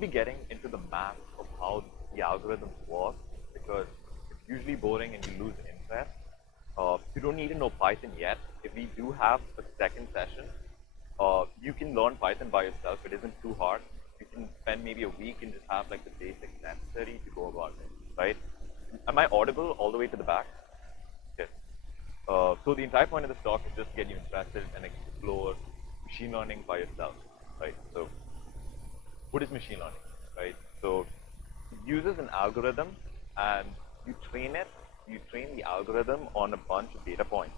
won't be getting into the math of how the algorithms work because it's usually boring and you lose interest. You don't need to know Python yet. If we do have a second session, you can learn Python by yourself. It isn't too hard. You can spend maybe a week and just have like the basics necessary to go about it, right? Am I audible all the way to the back? Okay. So the entire point of this talk is just to get you interested and explore machine learning by yourself, right? So what is machine learning, right? So it uses an algorithm and you train the algorithm on a bunch of data points.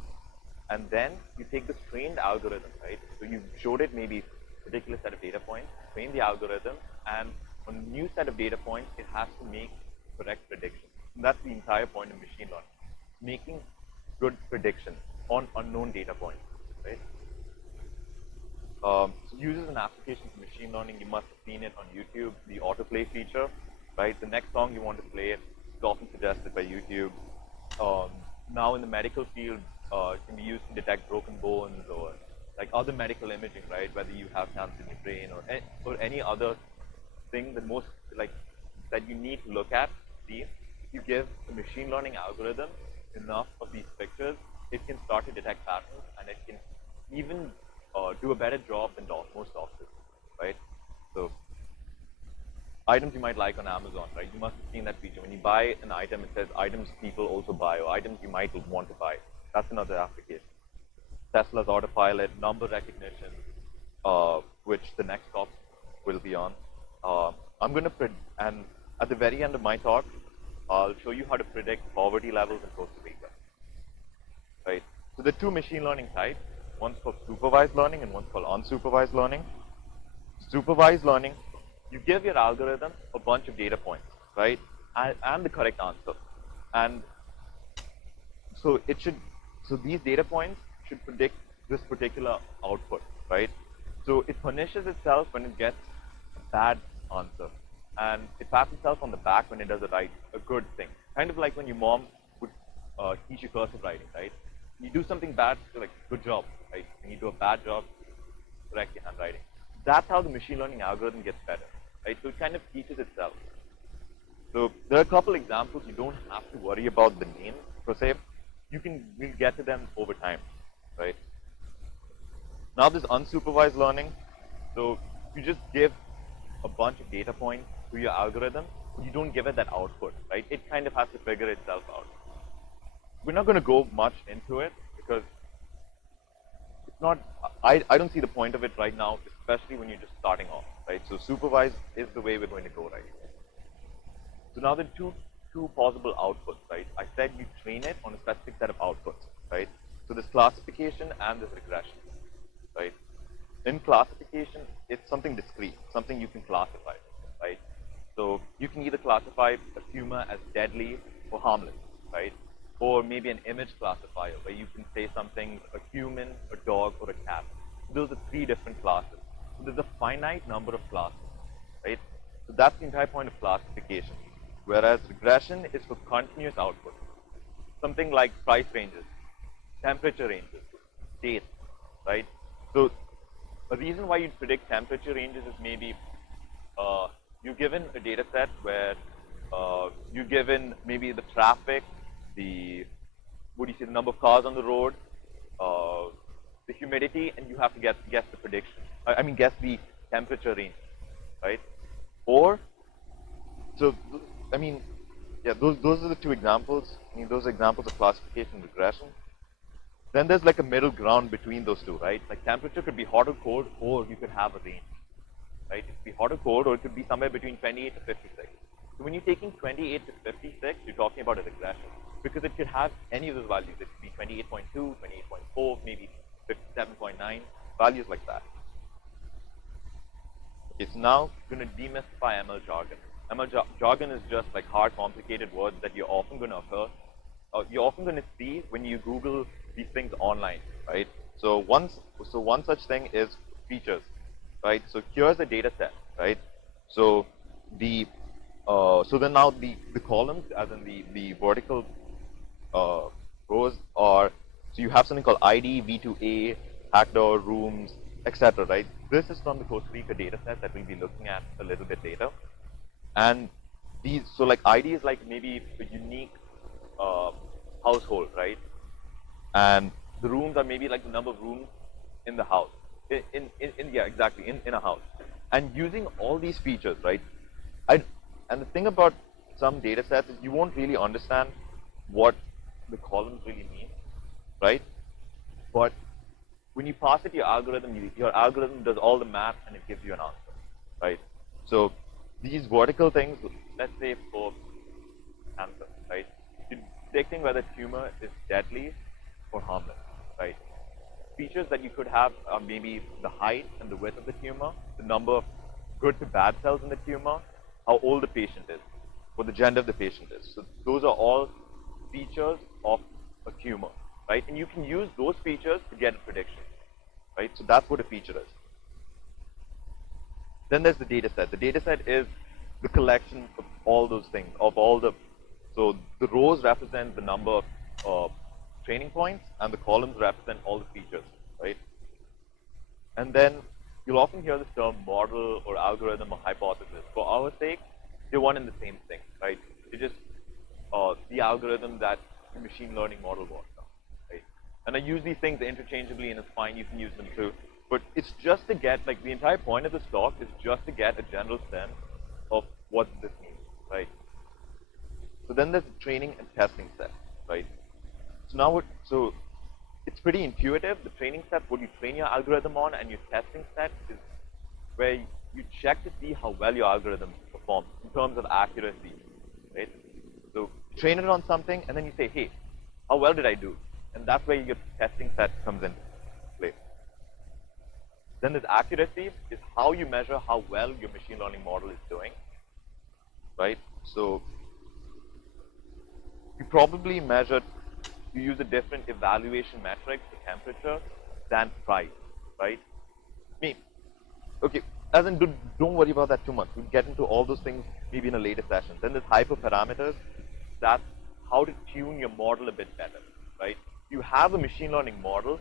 And then you take this trained algorithm, right? So you showed it maybe a particular set of data points, train the algorithm, and on a new set of data points, it has to make correct predictions. And that's the entire point of machine learning, making good predictions on unknown data points, right? So uses an application for machine learning. You must have seen it on YouTube, the autoplay feature, right? The next song you want to play is often suggested by YouTube. Now in the medical field, it can be used to detect broken bones or like other medical imaging, right? Whether you have cancer in your brain or any other thing that you need to look at, see, if you give a machine learning algorithm enough of these pictures, it can start to detect patterns and it can even do a better job than most doctors, right? So items you might like on Amazon, right? You must have seen that feature. When you buy an item, it says items people also buy or items you might want to buy. That's another application. Tesla's Autopilot, number recognition, which the next talk will be on. I'm going to, and at the very end of my talk, I'll show you how to predict poverty levels in Costa Rica, right? So the two machine learning types, one's called supervised learning and one's called unsupervised learning. Supervised learning, you give your algorithm a bunch of data points, right, and the correct answer. And so these data points should predict this particular output, right? So it punishes itself when it gets a bad answer. And it pats itself on the back when it does a good thing. Kind of like when your mom would teach you cursive writing, right? You do something bad, like, good job, right? When you do a bad job, correct your handwriting. That's how the machine learning algorithm gets better, right? So it kind of teaches itself. So there are a couple examples. You don't have to worry about the name per se. We'll get to them over time, right? Now this unsupervised learning. So you just give a bunch of data points to your algorithm. You don't give it that output, right? It kind of has to figure itself out. We're not going to go much into it because it's not, I don't see the point of it right now, especially when you're just starting off, right? So supervised is the way we're going to go right here. So now the two possible outputs, right? I said you train it on a specific set of outputs, right? So this classification and this regression, right? In classification, it's something discrete, something you can classify, right? So you can either classify a tumor as deadly or harmless, right? Or maybe an image classifier where you can say something, a human, a dog, or a cat. Those are three different classes. So there's a finite number of classes, right? So that's the entire point of classification. Whereas regression is for continuous output. Something like price ranges, temperature ranges, dates, right? So a reason why you'd predict temperature ranges is maybe you're given a data set where you're given maybe the traffic, the number of cars on the road, the humidity, and you have to guess the prediction. Guess the temperature range, right? Or so those are the two examples. Those are examples of classification and regression. Then there's like a middle ground between those two, right? Like temperature could be hot or cold, or you could have a range, right? It could be hot or cold, or it could be somewhere between 28 to 56. So when you're taking 28 to 56, you're talking about a regression because it could have any of those values. It could be 28.2, 28.4, maybe 57.9, values like that. Okay, so now we're going to demystify ML jargon. ML jargon is just like hard, complicated words that you're often going to see when you Google these things online, right? So one such thing is features, right? So here's a data set, right? So then now the columns, as in the vertical rows are, so you have something called ID, V2A, Hackdoor, rooms, etc. Right? This is from the Costa Rica data set that we'll be looking at a little bit later. And these, so like ID is like maybe a unique household, right? And the rooms are maybe like the number of rooms in the house. Yeah, exactly, in a house. And using all these features, right? And the thing about some data sets is you won't really understand what the columns really mean, right? But when you pass it your algorithm, your algorithm does all the math and it gives you an answer, right? So these vertical things, let's say for cancer, right? You're predicting whether tumor is deadly or harmless, right? Features that you could have are maybe the height and the width of the tumor, the number of good to bad cells in the tumor, how old the patient is, what the gender of the patient is. So those are all features of a tumor, right? And you can use those features to get a prediction, right? So that's what a feature is. Then there's the data set. The data set is the collection of all those things, of all the, so the rows represent the number of training points, and the columns represent all the features, right? And then you'll often hear this term model or algorithm or hypothesis. For our sake, they're one and the same thing, right? They're just the algorithm that the machine learning model works on, right? And I use these things interchangeably, and it's fine, you can use them too. But it's just to get, like, the entire point of this talk is just to get a general sense of what this means, right? So then there's the training and testing set, right? So now so it's pretty intuitive. The training set, what you train your algorithm on, and your testing set is where you check to see how well your algorithm performs in terms of accuracy, right? So train it on something, and then you say, hey, how well did I do? And that's where your testing set comes in play. Then there's accuracy, is how you measure how well your machine learning model is doing, right? So you probably measured, you use a different evaluation metric for temperature than price, right? Okay, as in, don't worry about that too much. We'll get into all those things maybe in a later session. Then there's hyperparameters. That's how to tune your model a bit better, right? You have a machine learning model,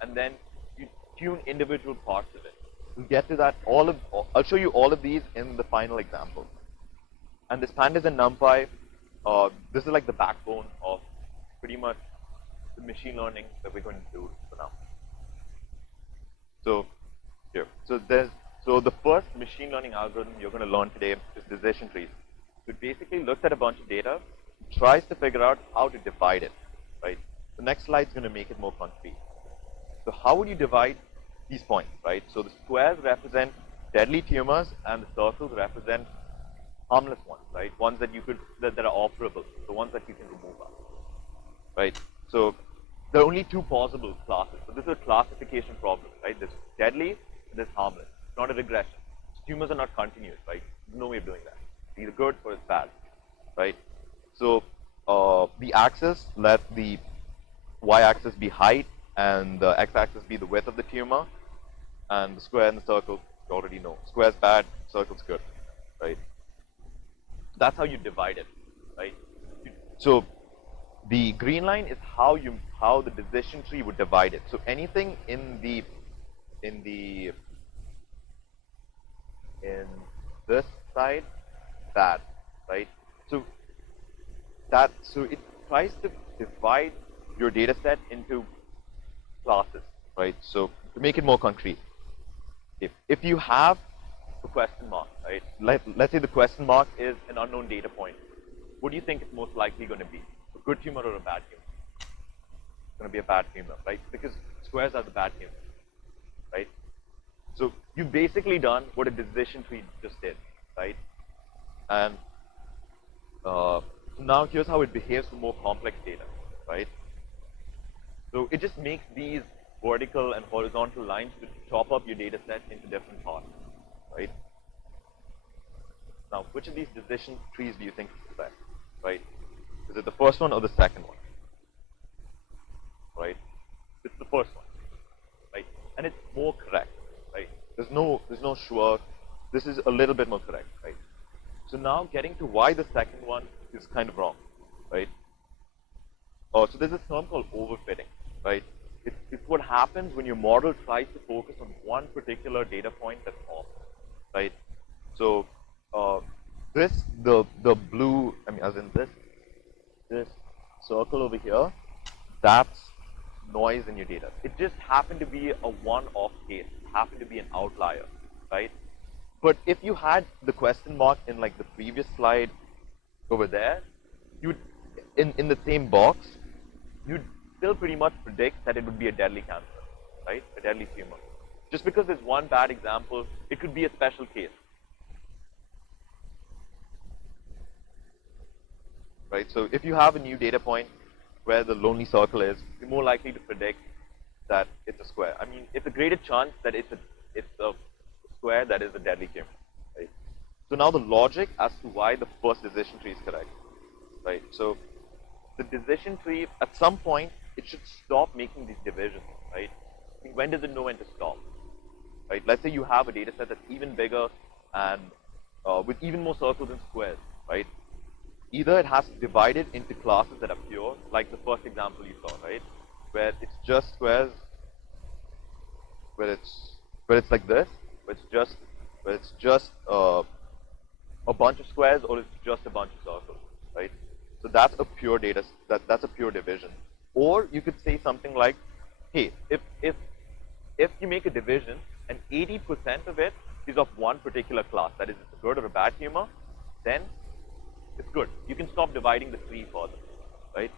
and then you tune individual parts of it. We'll get to that. I'll show you all of these in the final example. And this pandas and NumPy, this is like the backbone of pretty much the machine learning that we're going to do for now. So here, so the first machine learning algorithm you're going to learn today is decision trees. So it basically looks at a bunch of data, tries to figure out how to divide it, right? The next slide is going to make it more concrete. So how would you divide these points, right? So the squares represent deadly tumors, and the circles represent harmless ones, right? Ones that that are operable, the ones that you can remove out, right? So there are only two possible classes. So this is a classification problem, right? There's deadly, and there's harmless. It's not a regression. Tumors are not continuous, right? There's no way of doing that. It's either good or it's bad, right? So the axis, let the y-axis be height, and the x-axis be the width of the tumor, and the square and the circle, you already know. Square's bad, circle's good, right? That's how you divide it, right? So the green line is how the decision tree would divide it. So anything in this side, bad, right? So it tries to divide your data set into classes, right? So to make it more concrete, if you have a question mark, right? Let's say the question mark is an unknown data point. What do you think it's most likely going to be? A good tumor or a bad tumor? It's going to be a bad tumor, right? Because squares are the bad tumor, right? So you've basically done what a decision tree just did, right? And now here's how it behaves for more complex data, right? So it just makes these vertical and horizontal lines to chop up your data set into different parts, right? Now, which of these decision trees do you think is the best, right? Is it the first one or the second one, right? It's the first one, right? And it's more correct, right? There's no sure. This is a little bit more correct, right? So now getting to why the second one is kind of wrong, right? So there's this term called overfitting, right? It's what happens when your model tries to focus on one particular data point that's off, right? So the blue, I mean, as in this circle over here, that's noise in your data. It just happened to be a one-off case. It happened to be an outlier, right? But if you had the question mark in like the previous slide over there, you'd in the same box, you'd still pretty much predict that it would be a deadly cancer, right? A deadly tumor. Just because there's one bad example, it could be a special case, right? So if you have a new data point where the lonely circle is, you're more likely to predict that it's a square. I mean, it's a greater chance that it's a square that is a deadly tumor, right? So now the logic as to why the first decision tree is correct, right? So the decision tree, at some point, it should stop making these divisions, right? I mean, when does it know when to stop, right? Let's say you have a data set that's even bigger and with even more circles and squares, right? Either it has to divide it into classes that are pure, like the first example you saw, right? Where it's just squares, where it's like this, where it's just a bunch of squares, or it's just a bunch of circles, right? So that's a pure data, that's a pure division. Or you could say something like, hey, if you make a division and 80% of it is of one particular class, that is it's a good or a bad tumor, then it's good. You can stop dividing the tree further, right?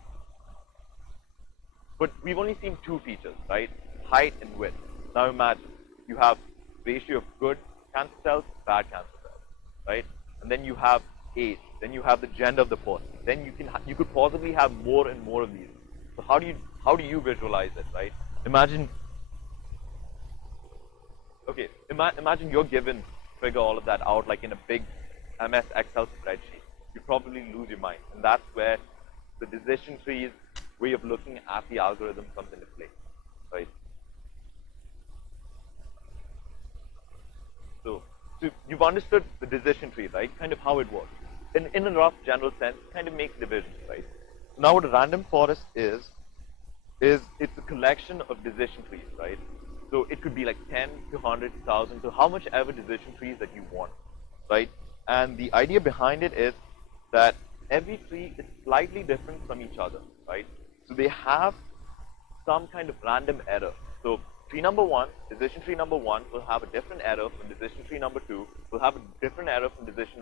But we've only seen two features, right? Height and width. Now imagine you have ratio of good cancer cells, bad cancer cells, right? And then you have age. Then you have the gender of the person. Then you could possibly have more and more of these. So how do you visualize it, right? Imagine. Okay, imagine you're given figure all of that out like in a big MS Excel spreadsheet. You probably lose your mind, and that's where the decision tree's way of looking at the algorithm comes into play, right? So you've understood the decision tree, right? Kind of how it works. In a rough general sense, it kind of makes divisions, right? So now what a random forest is it's a collection of decision trees, right? So it could be like 10 to 100 to 1,000 to how much ever decision trees that you want, right? And the idea behind it is that every tree is slightly different from each other, right? So they have some kind of random error. So tree number one, decision tree number one will have a different error from decision tree number two, will have a different error from decision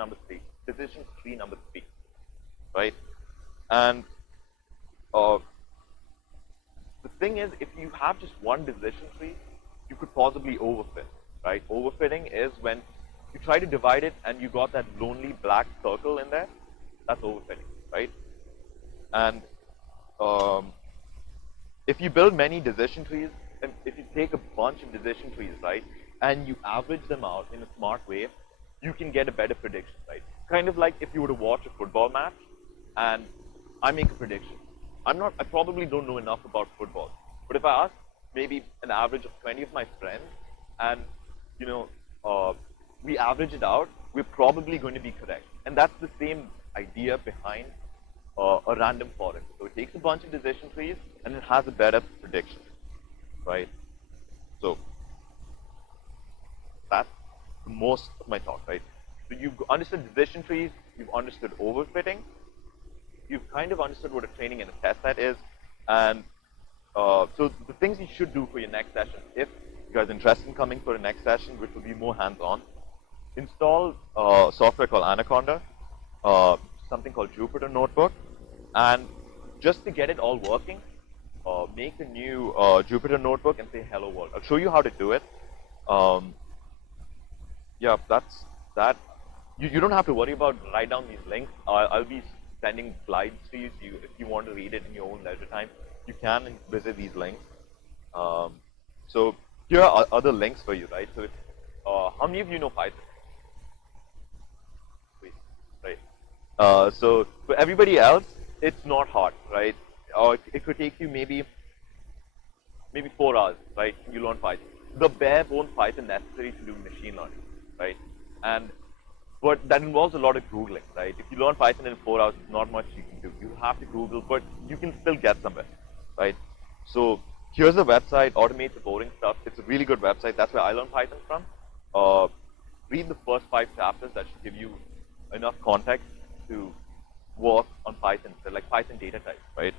tree number three, right? And the thing is, if you have just one decision tree, you could possibly overfit, right? Overfitting is when you try to divide it and you got that lonely black circle in there. That's overfitting, right? And if you build many decision trees, and if you take a bunch of decision trees, right, and you average them out in a smart way, you can get a better prediction, right? Kind of like if you were to watch a football match and I make a prediction. I probably don't know enough about football, but if I ask maybe an average of 20 of my friends and, you know, we average it out, we're probably going to be correct. And that's the same idea behind a random forest. So it takes a bunch of decision trees and it has a better prediction, right? So that's most of my talk, right? So you've understood decision trees, you've understood overfitting, you've kind of understood what a training and a test set is, and so the things you should do for your next session, if you guys are interested in coming for a next session, which will be more hands-on, install software called Anaconda, something called Jupyter Notebook, and just to get it all working, make a new Jupyter Notebook and say hello world. I'll show you how to do it. Yeah, that's that. You don't have to worry about write down these links. I'll be sending slides to you, if you want to read it in your own leisure time. You can visit these links. So here are other links for you, right? So if, how many of you know Python? Right. So for everybody else, it's not hard, right? Or it could take you maybe 4 hours, right? You learn Python. The bare bone Python necessary to do machine learning, right? But that involves a lot of Googling, right? If you learn Python in 4 hours, there's not much you can do. You have to Google, but you can still get somewhere, right? So Here's the website, automates the boring stuff. It's a really good website. That's where I learned Python from. Read the first 5 chapters. That should give you enough context to work on Python. They're like Python data types, right?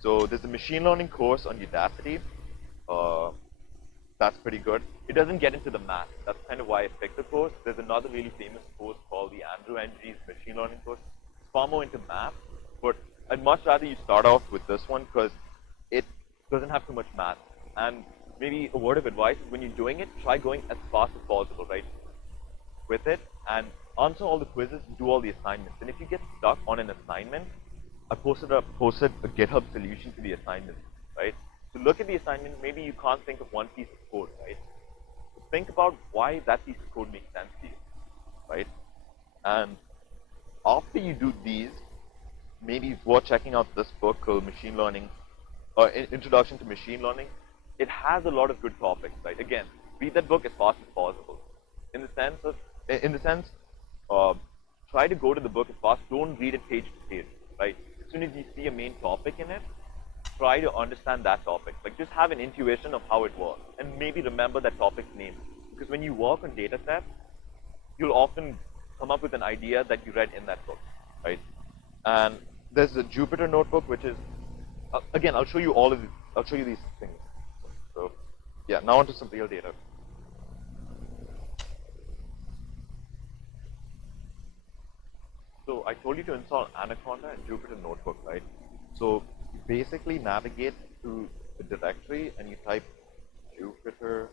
So there's a machine learning course on Udacity. That's pretty good. It doesn't get into the math. That's kind of why I picked the course. There's another really famous course called the Andrew Ng's machine learning course. It's far more into math, but I'd much rather you start off with this one because it doesn't have too much math. And maybe a word of advice is when you're doing it, try going as fast as possible, right? With it and answer all the quizzes and do all the assignments. And if you get stuck on an assignment, I posted a GitHub solution to the assignment, right? So look at the assignment, maybe you can't think of one piece of code, right? So think about why that piece of code makes sense to you, right? And after you do these, maybe it's worth checking out this book called Machine Learning, or Introduction to Machine Learning. It has a lot of good topics, right? Again, read that book as fast as possible. In the sense, try to go to the book as fast. Don't read it page to page, right? As soon as you see a main topic in it, try to understand that topic. Like just have an intuition of how it works, and maybe remember that topic's name. Because when you work on data sets, you'll often come up with an idea that you read in that book, right? And there's a Jupyter Notebook, which is again, I'll show you these things. So yeah, now onto some real data. So I told you to install Anaconda and Jupyter Notebook, right? So you basically navigate to the directory and you type Jupyter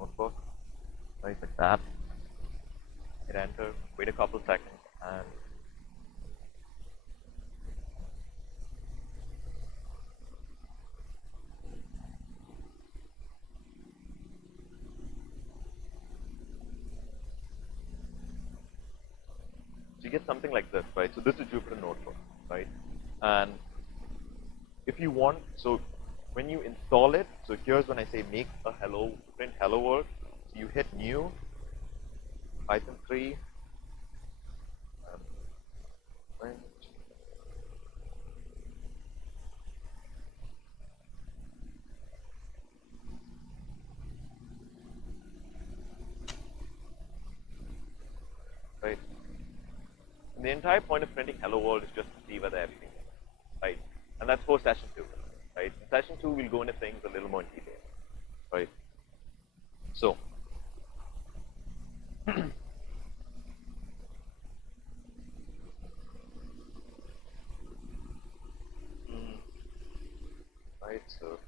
Notebook, right, like that. Hit enter, wait a couple seconds, and so you get something like this, right? So this is Jupyter Notebook, right? And if you want, so when you install it, so here's when I say make a print hello world. So you hit new, Python 3, and print. Right. And the entire point of printing hello world is just to see whether everything is right. And that's for session 2, right? In session 2, we'll go into things a little more in detail, right? So, right, so,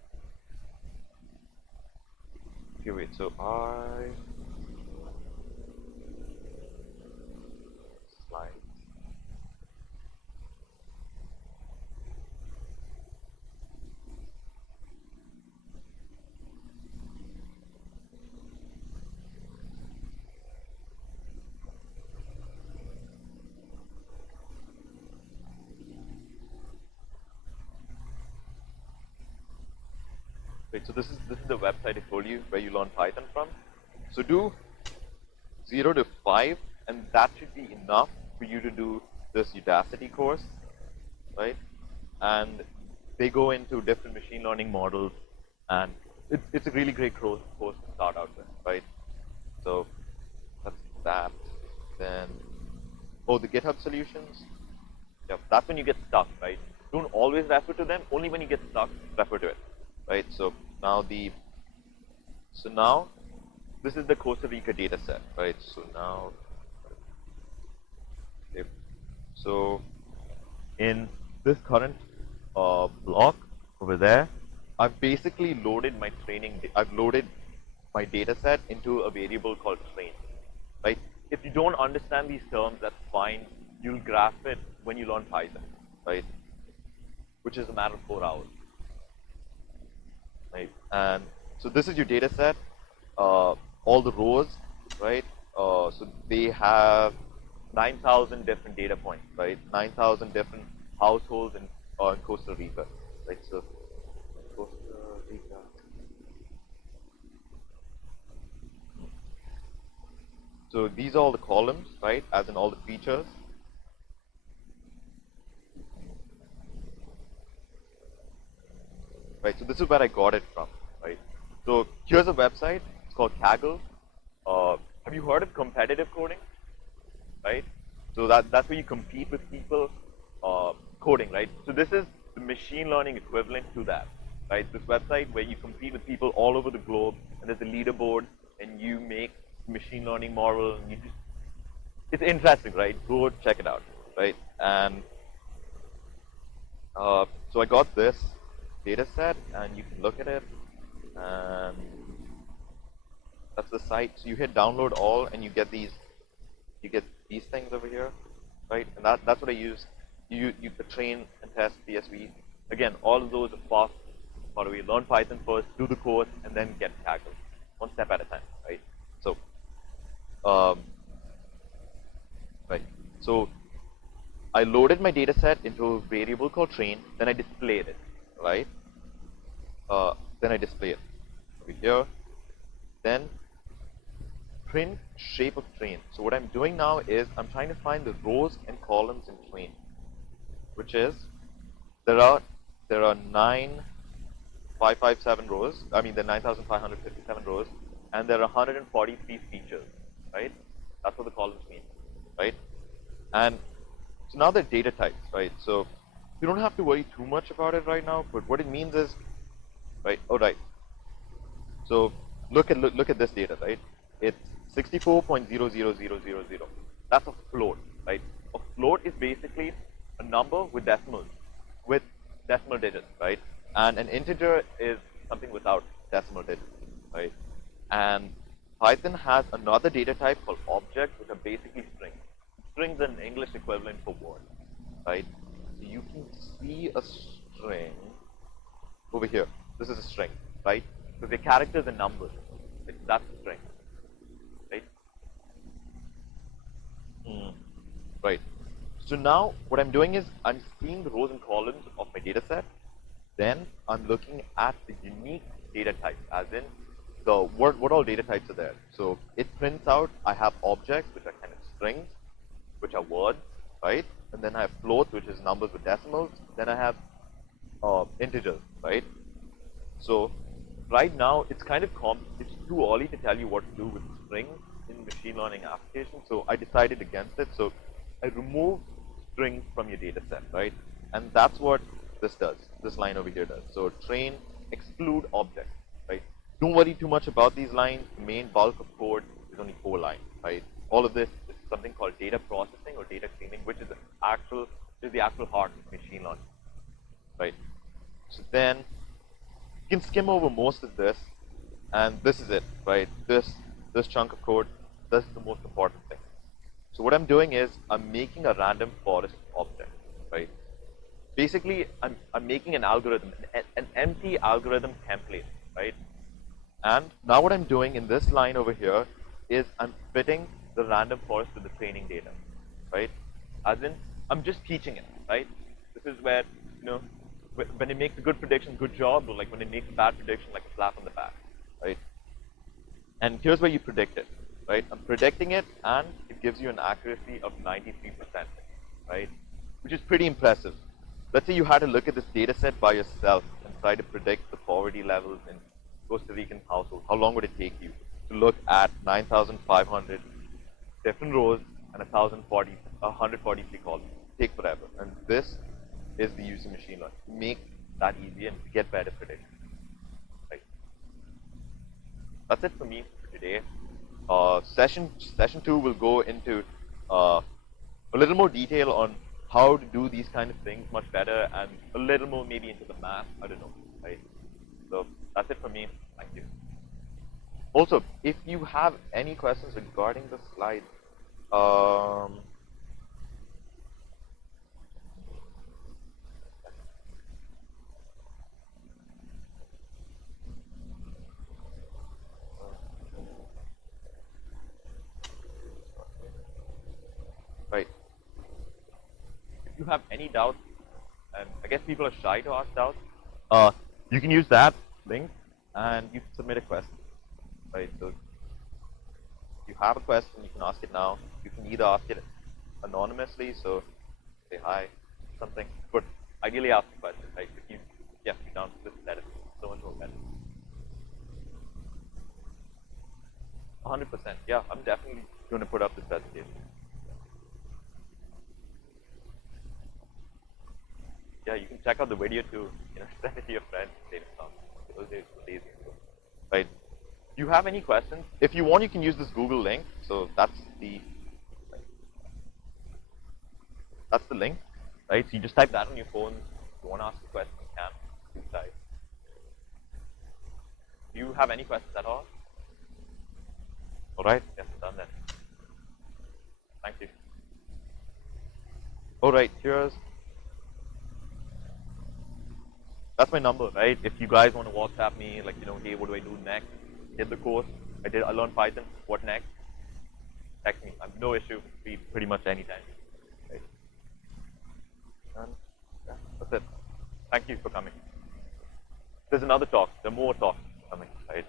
okay, wait, so slide. Right, so this is the website I told you where you learn Python from. So do 0 to 5, and that should be enough for you to do this Udacity course, right? And they go into different machine learning models, and it's a really great course to start out with, right? So that's that. Then, oh, the GitHub solutions. Yeah, that's when you get stuck, right? Don't always refer to them. Only when you get stuck, refer to it, right? So now this is the Costa Rica data set, right? So now, so in this current block over there, I've basically loaded my I've loaded my data set into a variable called train, right? If you don't understand these terms, that's fine. You'll grasp it when you learn Python, right? Which is a matter of 4 hours, right? And so this is your data set, all the rows, right? So they have 9,000 different data points, right? 9,000 different households in Costa Rica, right? So Costa Rica. So these are all the columns, right? As in all the features. Right, So this is where I got it from, right? So here's a website. It's called Kaggle. Have you heard of competitive coding? Right? So that's where you compete with people coding, right? So this is the machine learning equivalent to that, right? This website where you compete with people all over the globe, and there's a leaderboard, and you make machine learning model, and it's interesting, right? Go check it out, right? And so I got this data set, and you can look at it, and that's the site. So you hit download all, and you get these things over here, right? And that's what I use. You train and test CSV. Again, all of those are fast. By the way, learn Python first, do the course, and then get Kaggle, one step at a time, right? So, right. So I loaded my data set into a variable called train, then I displayed it, right? Then I display it over here. Then print shape of train. So what I'm doing now is I'm trying to find the rows and columns in train, which is there are 9,557 rows. I mean, there are 9,557 rows, and there are 143 features, right? That's what the columns mean, right? And so now they're data types, right? So you don't have to worry too much about it right now, but what it means is, right? Oh, right. So look at this data, right? It's 64.00000. That's a float, right? A float is basically a number with decimal digits, right? And an integer is something without decimal digits, right? And Python has another data type called objects, which are basically strings. Strings are an English equivalent for word, right? So you can see a string over here. This is a string, right? So they're characters and numbers. That's a string, right? Right. So now what I'm doing is I'm seeing the rows and columns of my data set. Then I'm looking at the unique data types, as in what all data types are there. So it prints out, I have objects, which are kind of strings, which are words, right? And then I have floats, which is numbers with decimals. Then I have integers, right? So right now, it's kind of it's too early to tell you what to do with strings in machine learning applications. So I decided against it. So I removed strings from your data set, right? And that's what this does. This line over here does. So train, exclude objects, right? Don't worry too much about these lines. The main bulk of code is only 4 lines, right? All of this is something called data processing or data cleaning, which is the actual heart of machine learning, right? So then you can skim over most of this, and this is it, right? This chunk of code, this is the most important thing. So what I'm doing is I'm making a random forest object, right? Basically, I'm making an algorithm, an empty algorithm template, right? And now what I'm doing in this line over here is I'm fitting the random forest to the training data, right? As in, I'm just teaching it, right? This is where, when it makes a good prediction, good job, or like when it makes a bad prediction, like a slap on the back, right? And here's where you predict it, right? I'm predicting it, and it gives you an accuracy of 93%, right? Which is pretty impressive. Let's say you had to look at this data set by yourself and try to predict the poverty levels in Costa Rican households. How long would it take you to look at 9,500 different rows and 143 columns? Take forever. And this is the use of machine learning to make that easier and to get better predictions. Right. That's it for me for today. Session 2 will go into a little more detail on how to do these kind of things much better, and a little more maybe into the math. I don't know, right? So that's it for me. Thank you. Also, if you have any questions regarding the slides, right. If you have any doubts, and I guess people are shy to ask doubts, you can use that link and you can submit a question, right? So if you have a question, you can ask it now. You can either ask it anonymously, so say hi, something, but ideally ask the question, right? If you down, just let it better. 100%. Yeah, I'm definitely going to put up this presentation. Yeah, you can check out the video too. Send it to your friends. Save some. Those days were lazy. Right. Do you have any questions? If you want, you can use this Google link. So that's the link, right? So you just type that on your phone. If you want to ask a question, you can. You type. Do you have any questions at all? All right. Yes, done then. Thank you. All right. Cheers. That's my number, right? If you guys want to WhatsApp me, like, hey, what do I do next? Did the course. I learned Python. What next? Text me. I have no issue. Pretty much anytime. Right? And yeah, that's it. Thank you for coming. There's another talk. There are more talks coming, right?